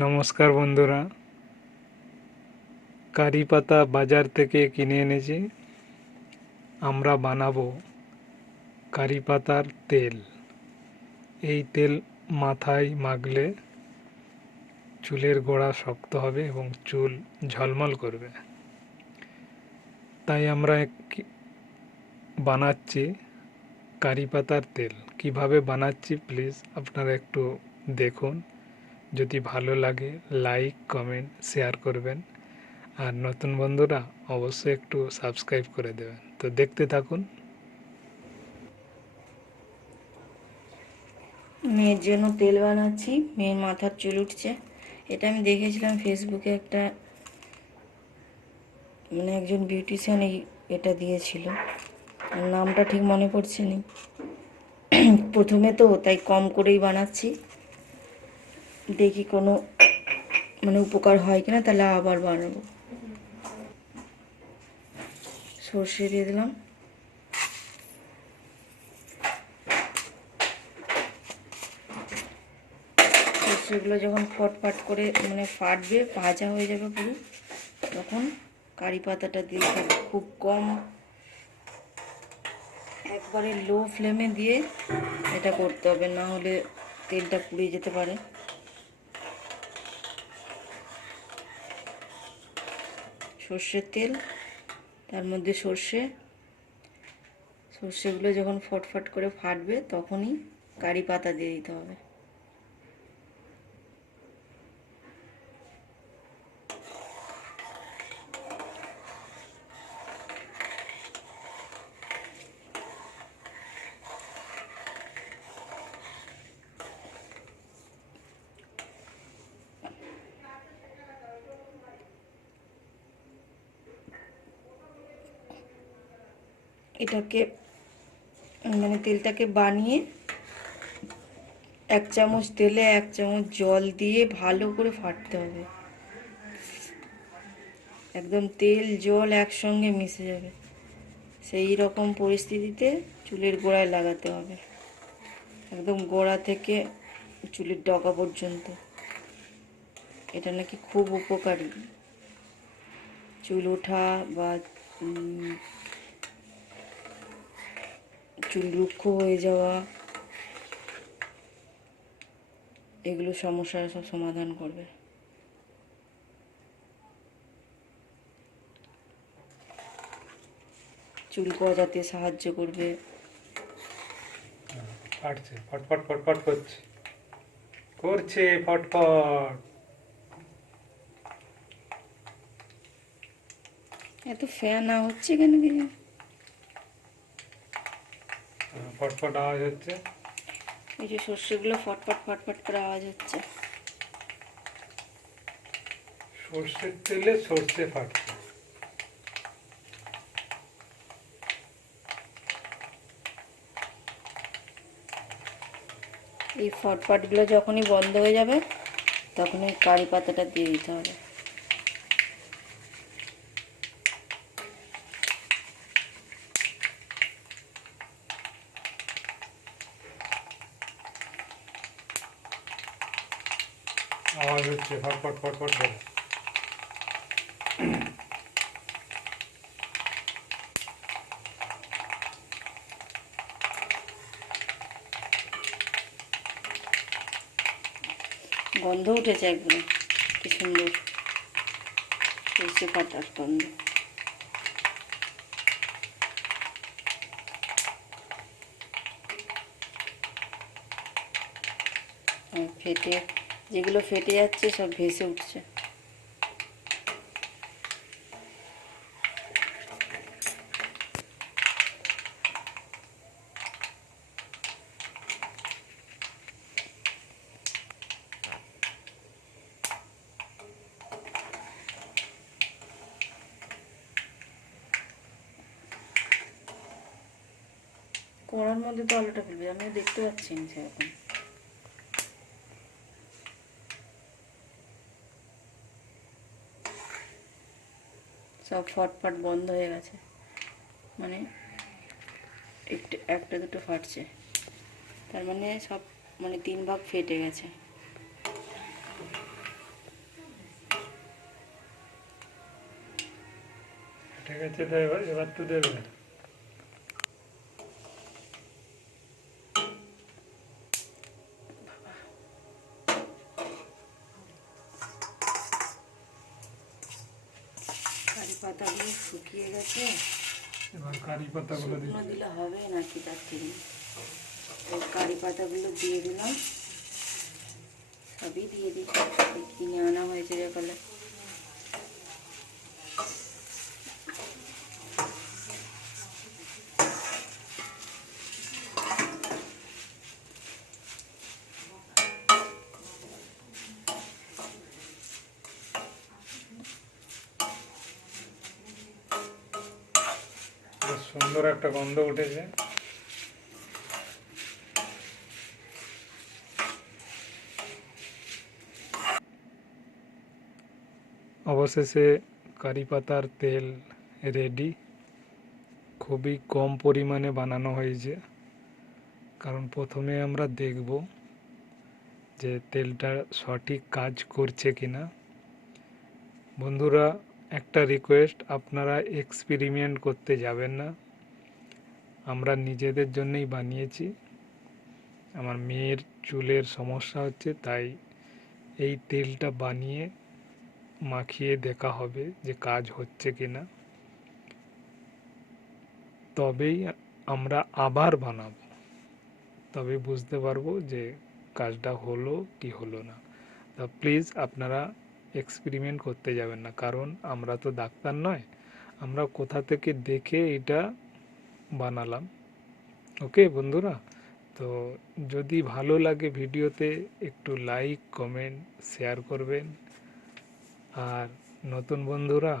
নমস্কার বন্ধুরা, কারি পাতা বাজার থেকে কিনে এনেছি। আমরা বানাবো কারি পাতার তেল। এই তেল মাথায় মাখলে চুলের গোড়া শক্ত হবে এবং চুল ঝলমল করবে। তাই আমরা বানাচ্ছি কারি পাতার তেল। কিভাবে বানাচ্ছি প্লিজ আপনারা একটু দেখুন। যদি ভালো লাগে লাইক, কমেন্ট, শেয়ার করবেন। আর নতুন বন্ধুরা অবশ্যই একটু সাবস্ক্রাইব করে দেবেন। তো দেখতে থাকুন। মেয়ের জন্য তেল বানাচ্ছি। মেয়ের মাথার চুল উঠছে। এটা আমি দেখেছিলাম ফেসবুকে, একটা একজন বিউটিশিয়ান এটা দিয়েছিল। আর নামটা ঠিক মনে পড়ছে না। প্রথমে তো তাই কম করেই বানাচ্ছি, দেখি কোনো উপকার হয় কিনা, তাহলে আবার বানাবো। সর্ষে দিয়ে দিলাম। সর্ষেগুলো যখন ফটফট করে ফাটবে, ভাজা হয়ে যাবে পুরো, তখন কারি পাতাটা দিয়ে দেবো। খুব কম, একবারে লো ফ্লেমে দিয়ে এটা করতে হবে, না হলে তেলটা পুড়ে যেতে পারে। সর্ষের তেল, তার মধ্যে সর্ষেগুলো যখন ফটফট করে ফাটবে তখনই কারি পাতা দিয়ে দিতে হবে। এটাকে তেলটাকে বানিয়ে 1 চামচ তেলে 1 চামচ জল দিয়ে ভালো করে ফাটতে হবে। একদম তেল জল একসঙ্গে মিশে যাবে, সেই রকম পরিস্থিতিতে চুলের গোড়ায় লাগাতে হবে, একদম গোড়া থেকে চুলের ডগা পর্যন্ত। এটা নাকি খুব উপকারী। চুল ওঠা বা চুল রুক্ষ হয়ে যাওয়া, এগুলো সমস্যার সব সমাধান করবে। চুল গজাতে সাহায্য করবে। ফাটছে, ফটফট ফটফট করছে ফটফট। এত ফ্যান হচ্ছে কেন দিদি? ফটফট আওয়াজ হচ্ছে। এই যে সর্ষেগুলো ফটফট ফটফট করে আওয়াজ হচ্ছে। সর্ষের তেলে সর্ষে ফাটছে। এই ফটফটগুলো যখনই বন্ধ হয়ে যাবে তখনই কারি পাতাটা দিয়ে দিতে হবে। আওয়াজ হচ্ছে ফটফট ফটফট করে। গন্ধ উঠেছে একদম, কি সুন্দর সর্ষে ফাটার গন্ধ। ফেটে, যেগুলো ফেটে যাচ্ছে সব ভেসে উঠছে। কড়ার মধ্যে তো আলুটা ফেলবে, আমিও দেখতে পাচ্ছি না সেরকম। সব ফটফট বন্ধ হয়ে গেছে, মানে একটু একটা দুটো ফাটছে, তার সব 3 ভাগ ফেটে গেছে। ঠিক আছে, তো এবার তো দেবে। কারি পাতাগুলো শুকিয়ে গেছে, এবার কারি পাতাগুলো শুকনো দিচ্ছি। দিলে হবে নাকি তার ঠিক নেই। এই কারি পাতাগুলো দিয়ে দিলাম, সবই দিয়ে দিই, এই কিনে আনা হয়েছে সকালে। বেশ সুন্দর একটা গন্ধ উঠেছে। অবশেষে কারি পাতার তেল রেডি। খুবই কম পরিমাণে বানানো হয়েছে, কারণ প্রথমে আমরা দেখব যে তেলটা সঠিক কাজ করছে কিনা। বন্ধুরা, একটা রিকোয়েস্ট, আপনারা এক্সপেরিমেন্ট করতে যাবেন না। আমরা নিজেদের জন্যই বানিয়েছি। আমার মেয়ের চুলের সমস্যা হচ্ছে, তাই এই তেলটা বানিয়ে মাখিয়ে দেখা হবে যে কাজ হচ্ছে কিনা, তবেই আমরা আবার বানাবো, তবে বুঝতে পারবো যে কাজটা হলো কি হলো না। তা প্লিজ আপনারা এক্সপেরিমেন্ট করতে যাবেন না, কারণ আমরা তো ডাক্তার নয়, আমরা কোথা থেকে দেখে এটা বানালাম। ওকে বন্ধুরা, তো যদি ভালো লাগে ভিডিওতে একটু লাইক কমেন্ট শেয়ার করবেন, আর নতুন বন্ধুরা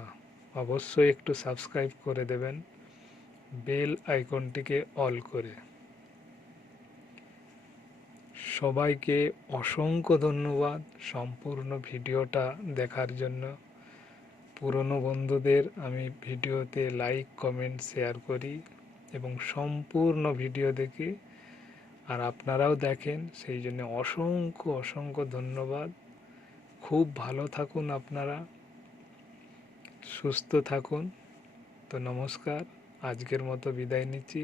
অবশ্যই একটু সাবস্ক্রাইব করে দেবেন বেল আইকনটিকে অল করে। সবাইকে অসংখ্য ধন্যবাদ সম্পূর্ণ ভিডিওটা দেখার জন্য। পুরনো বন্ধুদের আমি ভিডিওতে লাইক কমেন্ট শেয়ার করি এবং সম্পূর্ণ ভিডিও দেখি, আর আপনারাও দেখেন, সেই জন্য অসংখ্য অসংখ্য ধন্যবাদ। খুব ভালো থাকুন আপনারা, সুস্থ থাকুন। তো নমস্কার, আজকের মতো বিদায় নিচ্ছি।